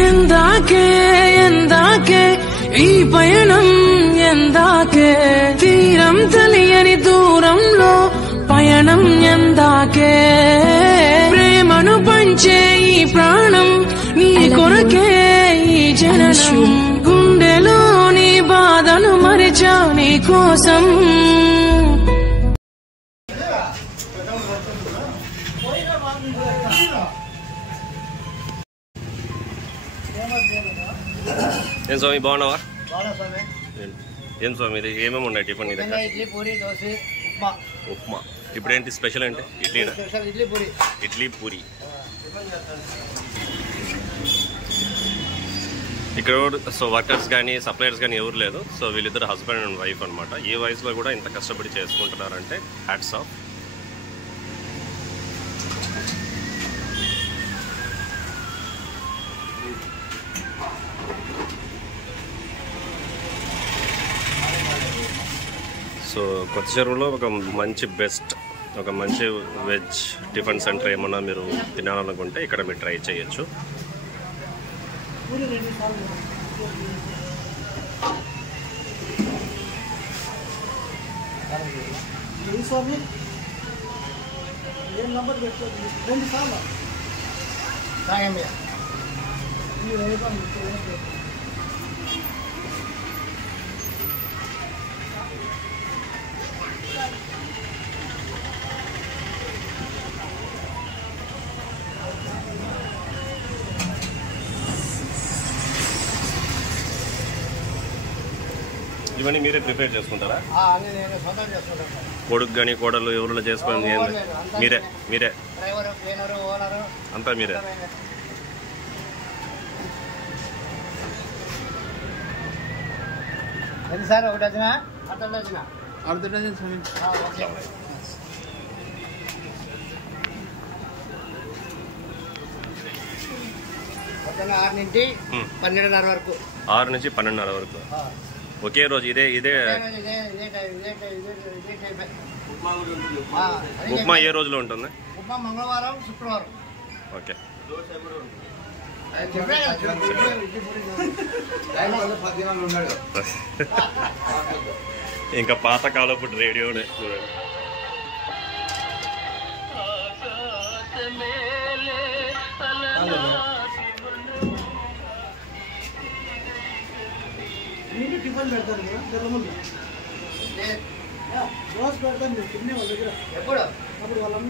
ఎందాకే ఎందాకే ఈ పయనం ఎందాకే తీరం తెలియని దూరంలో పయనం ఎందాకే ప్రేమను పంచే ఈ ప్రాణం నీ కొరకే ఈ జననం గుండెలోని బాధను మరిచా నీ కోసం ఏం స్వామి బాగున్నావా? ఏం స్వామి ఇది ఏమేమి ఉన్నాయి టిఫిన్ నీ దగ్గర? ఇడ్లీ పూరి దోశ ఉప్మా. ఉప్మా. ఇప్పుడు ఏంటి స్పెషల్ ఏంటి? ఇడ్లీనా? ఇడ్లీ పూరి. ఇడ్లీ పూరి. ఇక్కడ సో వర్కర్స్ కానీ సప్లయర్స్ కానీ ఎవరు లేదు. సో వీళ్ళిద్దరు హస్బెండ్ అండ్ వైఫ్ అనమాట. ఈ వయసులో కూడా ఇంత కష్టపడి చేసుకుంటున్నారంటే హ్యాట్స్ ఆఫ్. సో కొత్త చెరువులో ఒక మంచి బెస్ట్ ఒక మంచి వెజ్ టిఫిన్ సెంటర్ ఏమన్నా మీరు తినాలనుకుంటే ఇక్కడ మీరు ట్రై చేయొచ్చు. ఇవన్నీ మీరే ప్రిపేర్ చేసుకుంటారా? కొడుకు కానీ కోడలు ఎవరు చేసుకుని మీరే మీరే అంతా మీరే? సార్ ఒక డజనా అర్ధ డజన్ పొద్దున్న 6 నుంచి 12:30 వరకు. 6 నుంచి 12:30 వరకు ఒకే రోజు ఇదే ఇదే ఉప్మా ఏ రోజులో ఉంటుంది? ఉప్మా మంగళవారం శుక్రవారం. ఓకే. ఇంకా పాతకాలపు రేడియోనే చూడండి. టిఫిన్ పెడతాను దోశ పెడతాను మీరు తినే వాళ్ళ దగ్గర ఎప్పుడు అప్పుడు వాళ్ళ అమ్మ